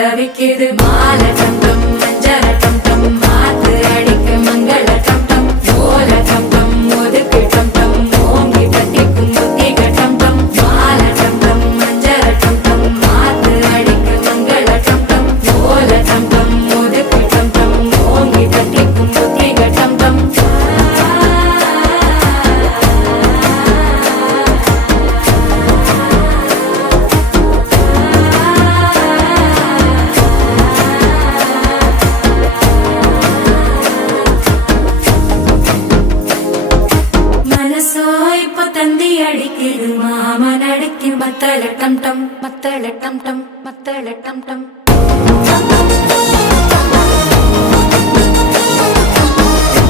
தவிக்குது மாலை டம் டம் மஞ்சள டம் டம் மாத்து அடிக்க மங்கள டம் டம் ஓல டம் டம் ஒதுக்கு டம் டம் ஓங்கி தட்டிக்கும் புத்திக டம் டம் மாலை டம் டம் மஞ்சள டம் டம் மாத்து அடிக்க மங்கள டம் டம் ஓல டம் டம் ஒதுக்கு டம் டம் ஓங்கி தட்டிக்கும் புத்திக டம் டம் தந்தி அடிக்குது மாமன் அடிக்கு மத்தள டம் டம் மத்தள டம் டம் மத்தள டம் டம்